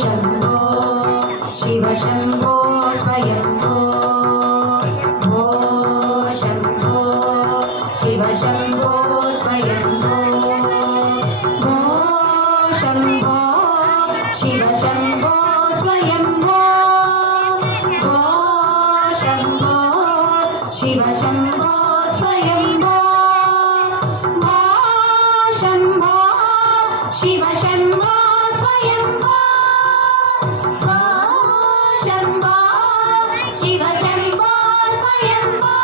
शम्भो शिव शम्भो स्वयम्भो भो शम्भो शिव शम्भो स्वयम्भो भो शम्भो शिव शम्भो स्वयम्भो भो शम्भो शिव शम्भो स्वयम्भो भो शम्भो शिव शम्भो स्वयम्भो शम्भो शिव शम्भो स्वयम्भो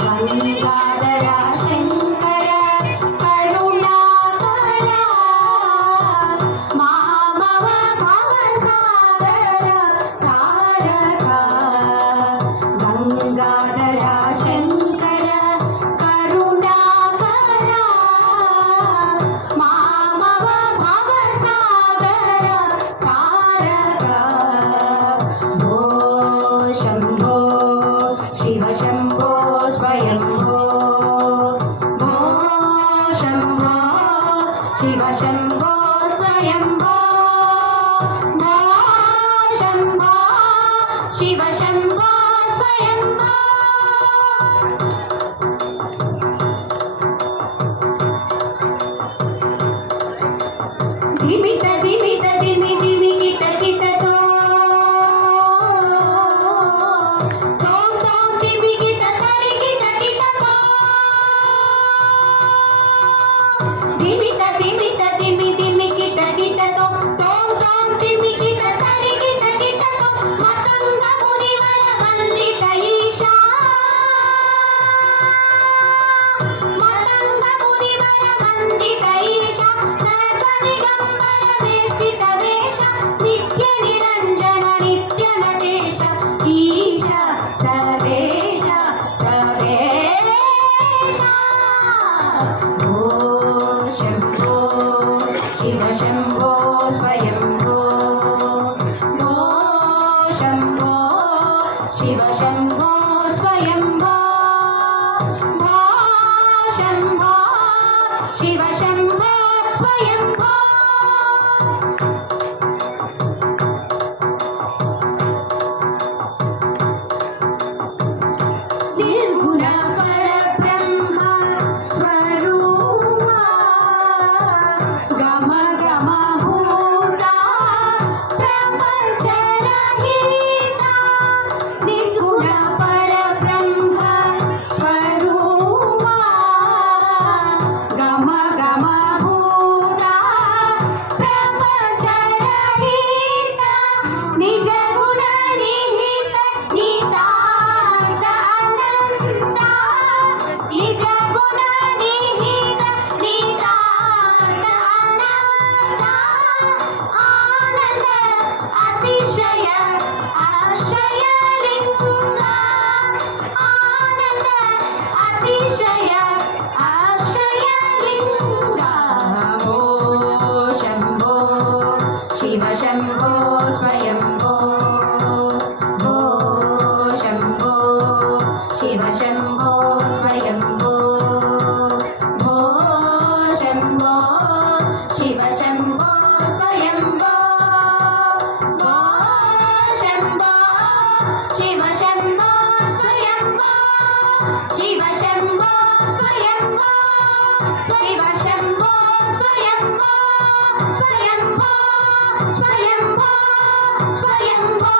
गङ्गाधर शङ्कर करुणाकर मामव भवसागर तारक गङ्गाधर शङ्कर करुणाकर मामव भवसागर तारक भो शम्भो शिव शम्भो स्वयम्भो भो शम्भो शिव शम्भो स्वयम्भो भो शम्भो शिव शम्भो स्वयम्भो दिमित दिमित दिमि दिमि किट किटतो तोम तोम दिमि किट तरि किट किटतो दिमित दिमित दिमि दिमि किट किटतो तोम तोम दिमि किट तरि किट किटतो मतंग मुनिवर वंदित ईशा मतंग मुनिवर वंदित ईशा सर्वदिगंबर वेष्टित वेश नित्य निरंजन नित्य नटेश ईश सर्वेश सर्वेश भो शम्भो शिव शम्भो स्वयम्भो भो शम्भो शिव शम्भो स्वयम्भो भो शम्भो शिव शम्भो स्वयम्भो निर्गुण परब्रह्म स्वरूप गम गम भूता प्रपंच रहित निर्गुण परब्रह्म स्वरूप गम गम भूता प्रपंच रहित निज गुण निहित नितांत अनंत निज गुण निहित नितांत अनंत आनंद अतिशय आशय लिंग आनंद अतिशय आशय लिंग भो शम्भो शिव शम्भो स्वयम्भो भो शम्भो शिव शम्भो स्वयम्भो भो शम्भो शिव शम्भो स्वयम्भो भो शम्भो शिव शम्भो स्वयम्भो शिव शम्भो स्वयम्भो शिव शम्भो स्वयम्भो स्वयम्भो स्वयम्भो स्वयम्भो